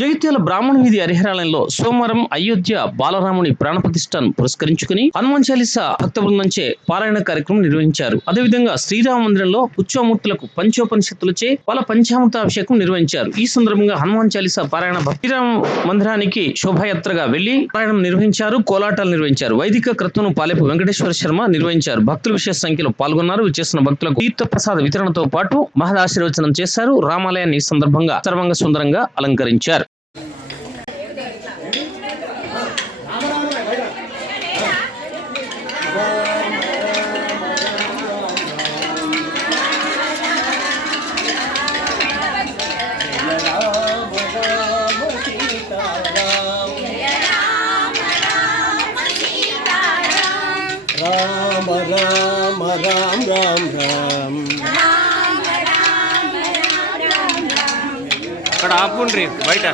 జగిత్యాల బ్రాహ్మణ వీధి హరిహరాలయంలో సోమవారం అయోధ్య బాలరాముని ప్రాణప్రతిష్టను పురస్కరించుకుని హనుమాన్ చాలీస భక్త బృందంచే పారాయణ కార్యక్రమం నిర్వహించారు. అదేవిధంగా శ్రీరామ మందిరంలో ఉత్సవమూర్తులకు పంచోపనిషత్తులచే వాళ్ళ పంచామృతాభిషేకం నిర్వహించారు. ఈ సందర్భంగా హనుమాన్ చాలీస పారాయణ భక్తిరామ శ్రీరామ మందిరానికి శోభాయాత్రగా వెళ్ళి పారాయణం నిర్వహించారు కోలాటాలు నిర్వహించారు. వైదిక క్రతువును పాలేపు వెంకటేశ్వర శర్మ నిర్వహించారు. భక్తులు విశేష సంఖ్యలో పాల్గొన్నారు. చేసిన భక్తులకు తీర్థ ప్రసాద వితరణతో పాటు మహదాశీర్వచనం చేశారు. రామాలయాన్ని ఈ సందర్భంగా సర్వంగ సుందరంగా అలంకరించారు. రామ రామ రామ రామ రామ అక్కడ ఆపుండ్రి బయట.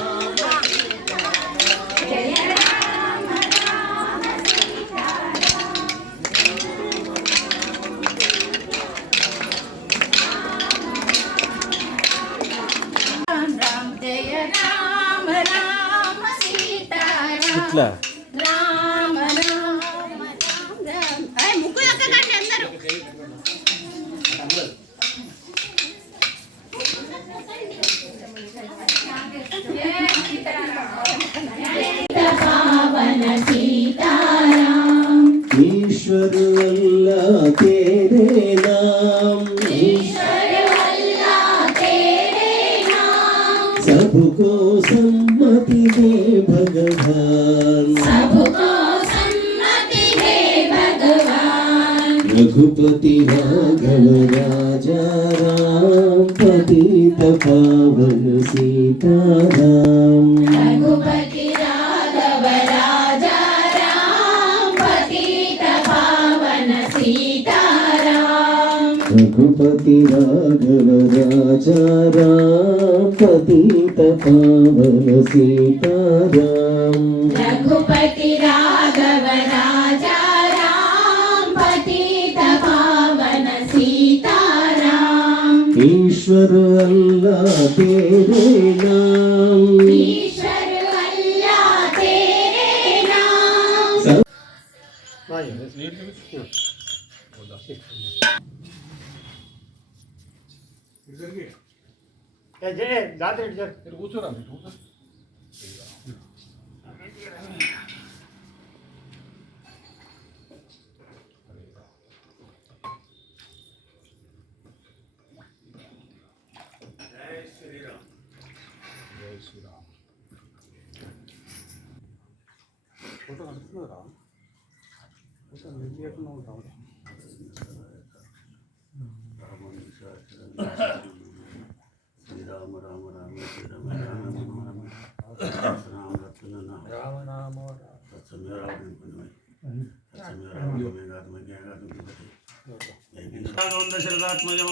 రామ జయ రామ రామ సీతారామ ఇట్లా. ईश्वर अल्लाह तेरे नाम सबको सम्मति दे भगवान सबको सम्मति दे भगवान रघुपति राघव राजा राम पतित पावन सीता राम रघुपति రఘుపతి రాఘవ రాజారాం పావన సీతారాం రఘుపతి రాఘవ రాజారాం పావన సీతారాం ఈశ్వర అల్లా తేరే నాం ఈశ్వర అల్లా తేరే నాం వాయ్ నీట్ 이거게. 야, 쟤네 나한테 이제 이리 웃어라, 이리 웃어. 어디 가서 풀어라. 어디 가서 나온다. మనోరమే సహస్రనామ తత్తుల్యం రామనామ అగాభ్యాఖ్యాధీరువేద బ్రాహ్మణ ఆత్మయుక్తా యుక్తా ప్రవర్తితే ఓం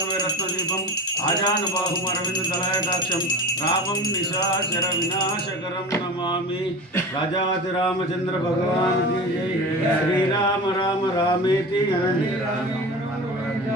జాతవే సత్యమే దుర్గా దుర్గా జాతమేదామోత్తాయ వేదమనోచ్చాచార్యో దేవాదేవన శాస్త్రి సత్యం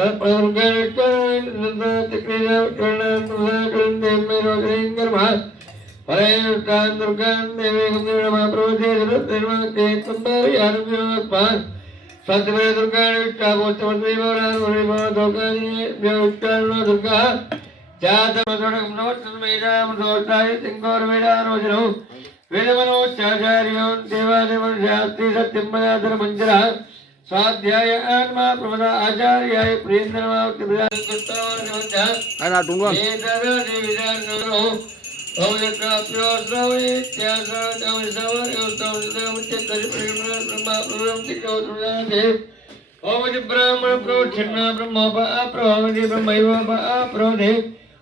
ఈచ్ఛాధ్యాయాసారో విజాసారో బ్రహ్మవత్సో అదాగుణాయ జ్యోతిలోకమతి સ્વાધ્યાયમાં પ્રભુના આચાર્યાએ પ્રેન્દ્રમાં કરતા વિધાન બ્રાહ્મણ પ્રૌઢ બ્રહ્મ પ્રૌઢ બ્રહ્મ પ્રૌઢ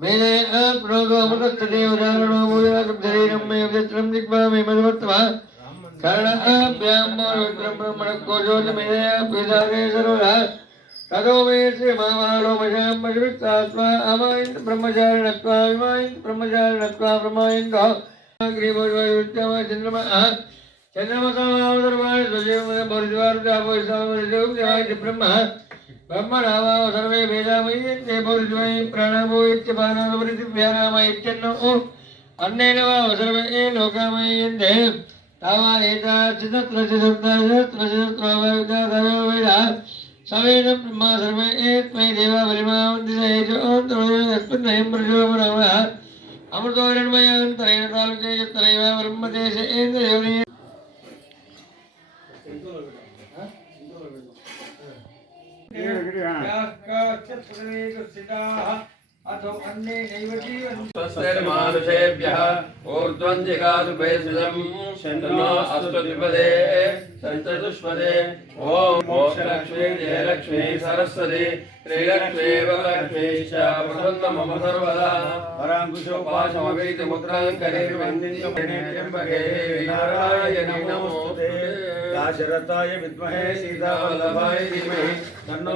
मेने अप्रोगोमुदस्तदेव रावणो मूयाकब्धरीरं मे अभित्रं दिग्वामि मधुमत्वा कर्ण अभ्यां मोरुद्रं ब्रह्मणकोजोतमेने अभ्युदारे सरोरा तदो मे श्रीमावारो मशां मशवित्तात्मा अमायन्त ब्रह्मचारिणत्वा विमायन्त ब्रह्मचारिणत्वा ब्रह्मायन्तो अग्रिमोजवायुत्तमा चन्द्रमः चन्द्रमकामावतर्वाणि स्वजेव मौर्जवारुदापोयसामरजौ देवाय ब्रह्मः ब्रह्मणामाव सर्वे वेदामयीयन्ते पौरुषमयी प्राणामो इत्यपानामपृथिव्यानामयत्यन्न ओ अन्नेन वाव सर्वे ए लोकामयीयन्ते तावानेताचितत्रचितत्रचितत्वावैदातयोवेदा सवेदं ब्रह्मा सर्वे ए त्वयि देवा परिमावन्तिसयजोऽन्तरोयस्मिन्नयं प्रजोमनवः अमृतोरणमयान्तरेण तालुके यत्रैव ब्रह्मदेशे एन्द्रयोनिये జిగాదు భేషజం షण्णो అస్తుతిపదే సంచతుష్పదే ఓం మోక్షలక్ష్మీ జయలక్ష్మీ సరస్వతి శ్రీలక్ష్మీ వరలక్ష్మీ చ ప్రసన్న మమ సర్వదా పరాంకుశోపాశమవేతి ముద్రాంకరైర్వందిన్యే నారాయణి నమోస్తుతే దాశరథాయ విద్మహే సీతావల్లభాయ ధీమహి తన్నో